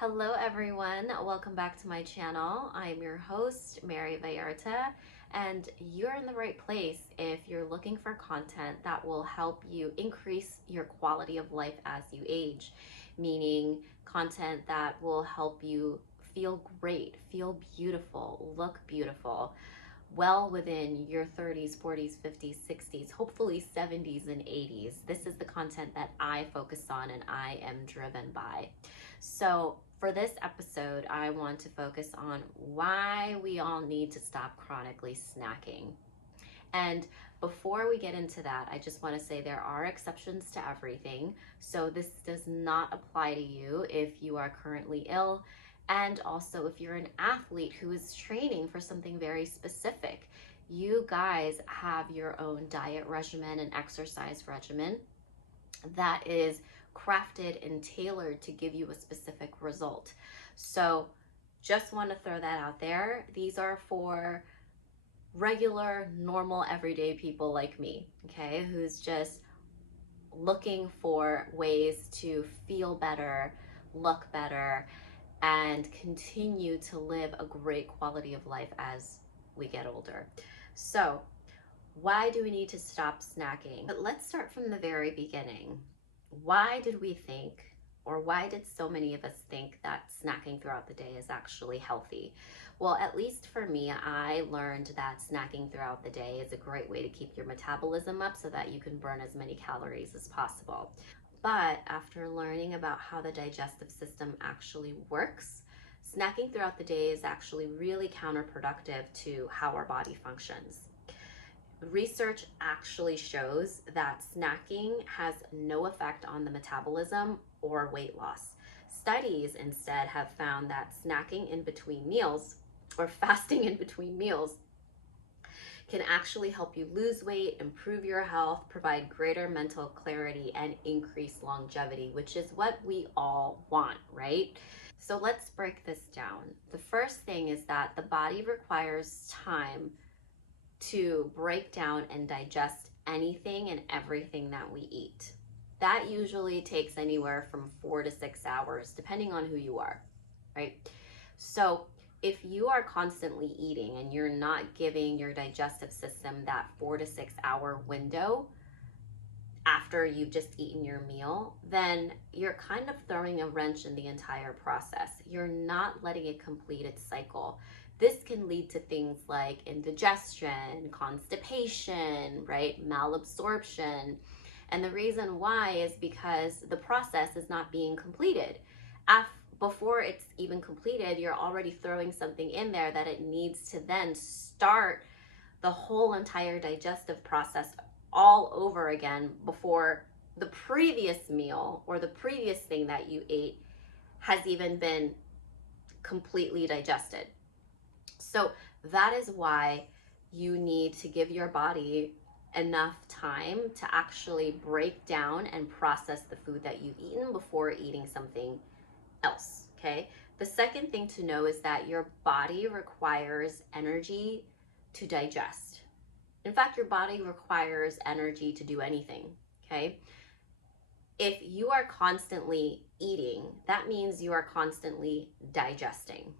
Hello everyone, welcome back to my channel. I'm your host, Mary Vallarta, and you're in the right place if you're looking for content that will help you increase your quality of life as you age, meaning content that will help you feel great, feel beautiful, look beautiful, well within your 30s, 40s, 50s, 60s, hopefully 70s and 80s. This is the content that I focus on and I am driven by. So for this episode, I want to focus on why we all need to stop chronically snacking. And before we get into that, I just want to say there are exceptions to everything. So this does not apply to you if you are currently ill. And also, if you're an athlete who is training for something very specific, you guys have your own diet regimen and exercise regimen that is crafted and tailored to give you a specific result. So just want to throw that out there. These are for regular, normal, everyday people like me, okay, who's just looking for ways to feel better, look better, and continue to live a great quality of life as we get older. So, why do we need to stop snacking? But let's start from the very beginning. Why did we think, or why did so many of us think that snacking throughout the day is actually healthy? Well, at least for me, I learned that snacking throughout the day is a great way to keep your metabolism up so that you can burn as many calories as possible. But after learning about how the digestive system actually works, snacking throughout the day is actually really counterproductive to how our body functions. Research actually shows that snacking has no effect on the metabolism or weight loss. Studies instead have found that snacking in between meals or fasting in between meals can actually help you lose weight, improve your health, provide greater mental clarity, and increase longevity, which is what we all want, right? So let's break this down. The first thing is that the body requires time to break down and digest anything and everything that we eat. That usually takes anywhere from 4 to 6 hours, depending on who you are, right? So if you are constantly eating and you're not giving your digestive system that 4 to 6 hour window after you've just eaten your meal, then you're kind of throwing a wrench in the entire process. You're not letting it complete its cycle. This can lead to things like indigestion, constipation, right? Malabsorption. And the reason why is because the process is not being completed. Before it's even completed, you're already throwing something in there that it needs to then start the whole entire digestive process all over again before the previous meal or the previous thing that you ate has even been completely digested. So that is why you need to give your body enough time to actually break down and process the food that you've eaten before eating something else, okay? The second thing to know is that your body requires energy to digest. In fact, your body requires energy to do anything, okay? If you are constantly eating, that means you are constantly digesting.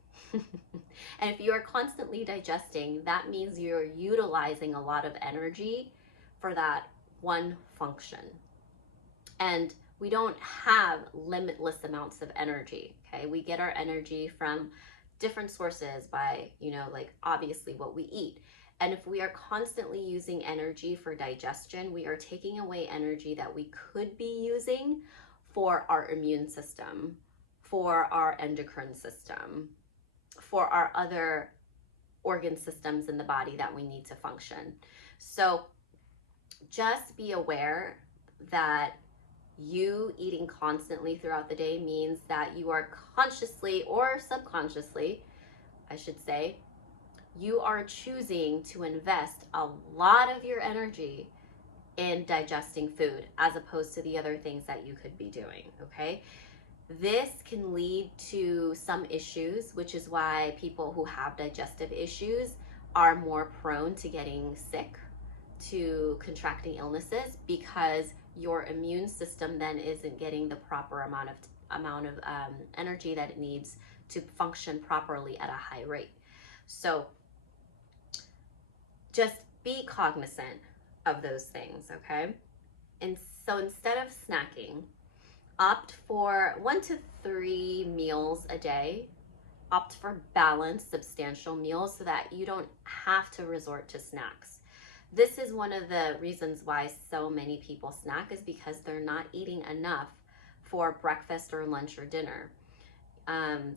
And if you are constantly digesting, that means you're utilizing a lot of energy for that one function. And we don't have limitless amounts of energy, okay? We get our energy from different sources by, like obviously what we eat. And if we are constantly using energy for digestion, we are taking away energy that we could be using for our immune system, for our endocrine system, for our other organ systems in the body that we need to function. So just be aware that you eating constantly throughout the day means that you are consciously or subconsciously, I should say, you are choosing to invest a lot of your energy in digesting food as opposed to the other things that you could be doing, okay? This can lead to some issues, which is why people who have digestive issues are more prone to getting sick, to contracting illnesses, because your immune system then isn't getting the proper amount of amount of energy that it needs to function properly at a high rate. So just be cognizant of those things, okay? And so instead of snacking, opt for 1 to 3 meals a day. Opt for balanced, substantial meals so that you don't have to resort to snacks. This is one of the reasons why so many people snack, is because they're not eating enough for breakfast or lunch or dinner.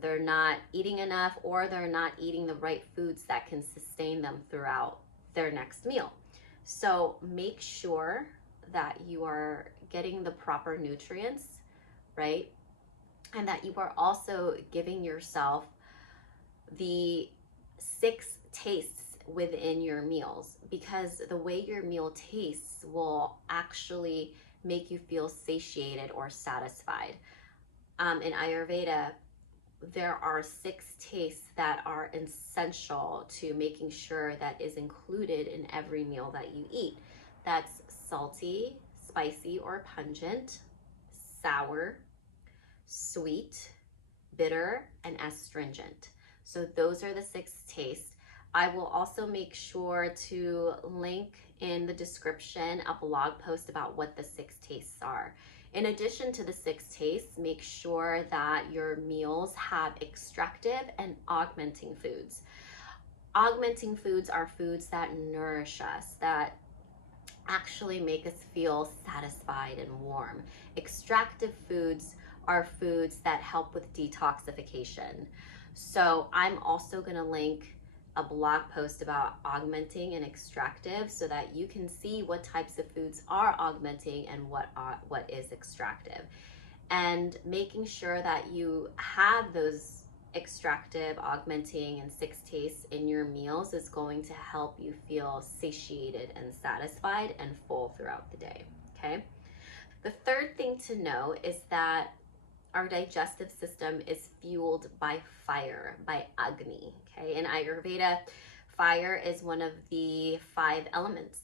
They're not eating enough, or they're not eating the right foods that can sustain them throughout their next meal. So make sure that you are getting the proper nutrients, right? And that you are also giving yourself the 6 tastes within your meals, because the way your meal tastes will actually make you feel satiated or satisfied. In Ayurveda, there are 6 tastes that are essential to making sure that is included in every meal that you eat. That's salty, spicy or pungent, sour, sweet, bitter, and astringent. So those are the 6 tastes. I will also make sure to link in the description a blog post about what the 6 tastes are. In addition to the 6 tastes, make sure that your meals have extractive and augmenting foods. Augmenting foods are foods that nourish us, that actually make us feel satisfied and warm. Extractive foods are foods that help with detoxification. So I'm also going to link a blog post about augmenting and extractive so that you can see what types of foods are augmenting and what is extractive. And making sure that you have those extractive, augmenting, and 6 tastes in your meals is going to help you feel satiated and satisfied and full throughout the day, okay? The third thing to know is that our digestive system is fueled by fire, by Agni, okay? In Ayurveda, fire is one of the 5 elements.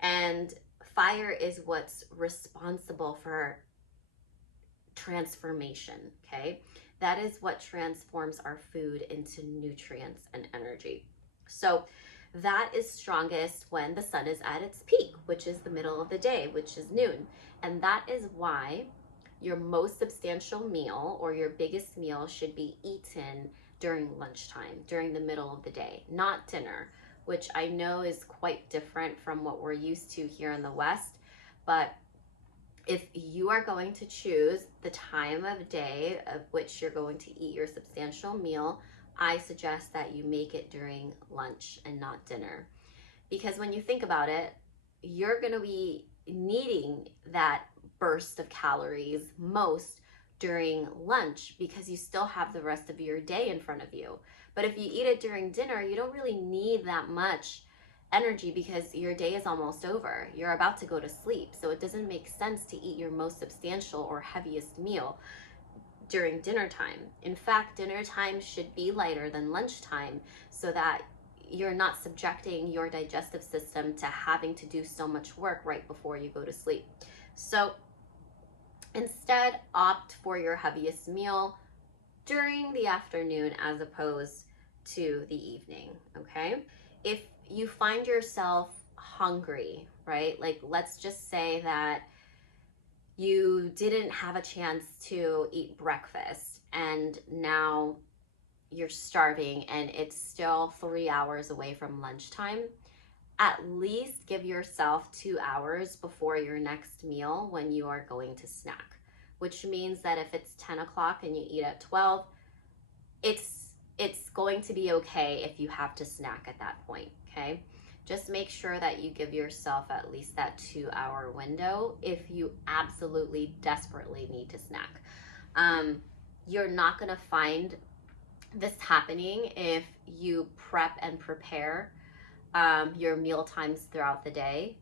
And fire is what's responsible for transformation, okay? That is what transforms our food into nutrients and energy. So that is strongest when the sun is at its peak, which is the middle of the day, which is noon. And that is why your most substantial meal or your biggest meal should be eaten during lunchtime, during the middle of the day, not dinner, which I know is quite different from what we're used to here in the West. But if you are going to choose the time of day of which you're going to eat your substantial meal, I suggest that you make it during lunch and not dinner. Because when you think about it, you're going to be needing that burst of calories most during lunch because you still have the rest of your day in front of you. But if you eat it during dinner, you don't really need that much energy because your day is almost over. You're about to go to sleep. So it doesn't make sense to eat your most substantial or heaviest meal during dinner time. In fact, dinner time should be lighter than lunchtime so that you're not subjecting your digestive system to having to do so much work right before you go to sleep. So instead, opt for your heaviest meal during the afternoon as opposed to the evening, okay? If you find yourself hungry, right? Like, let's just say that you didn't have a chance to eat breakfast and now you're starving and it's still 3 hours away from lunchtime. At least give yourself 2 hours before your next meal when you are going to snack, which means that if it's 10 o'clock and you eat at 12, it's going to be okay if you have to snack at that point, okay? Just make sure that you give yourself at least that 2-hour window if you absolutely desperately need to snack. You're not gonna find this happening if you prep and prepare your meal times throughout the day,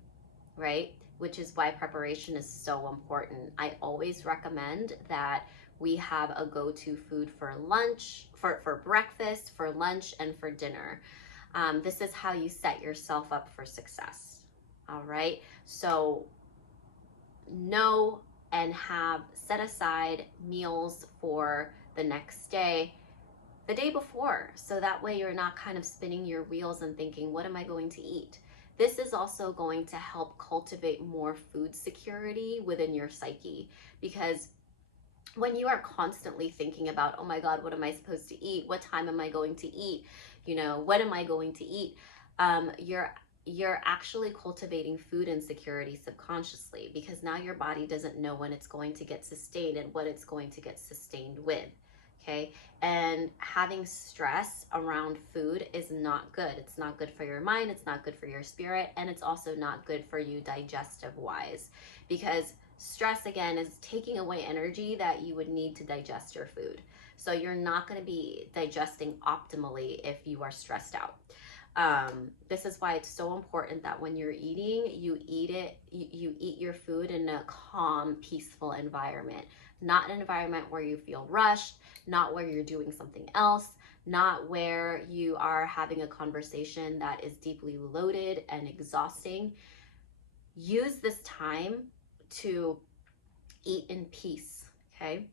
right? Which is why preparation is so important. I always recommend that we have a go-to food for lunch, for breakfast, for lunch, and for dinner. This is how you set yourself up for success, all right? So know and have set aside meals for the next day the day before, so that way you're not kind of spinning your wheels and thinking, what am I going to eat? This is also going to help cultivate more food security within your psyche, because when you are constantly thinking about, oh my God, what am I supposed to eat? What time am I going to eat? You know, when am I going to eat? You're actually cultivating food insecurity subconsciously, because now your body doesn't know when it's going to get sustained and what it's going to get sustained with. Okay. And having stress around food is not good. It's not good for your mind. It's not good for your spirit. And it's also not good for you digestive wise, because stress, again, is taking away energy that you would need to digest your food. So you're not going to be digesting optimally if you are stressed out. This is why it's so important that when you're eating, you eat your food in a calm, peaceful environment, not an environment where you feel rushed, not where you're doing something else, not where you are having a conversation that is deeply loaded and exhausting. Use this time to eat in peace, okay?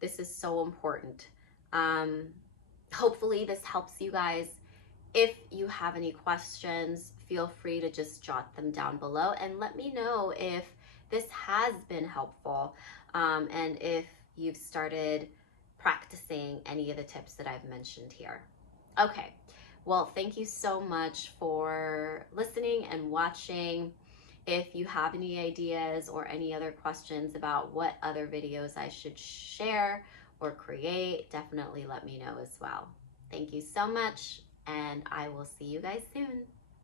This is so important. Um, Hopefully this helps you guys. If you have any questions, feel free to just jot them down below and let me know if this has been helpful, and if you've started practicing any of the tips that I've mentioned here. Okay, well, thank you so much for listening and watching. If you have any ideas or any other questions about what other videos I should share or create, definitely let me know as well. Thank you so much, and I will see you guys soon.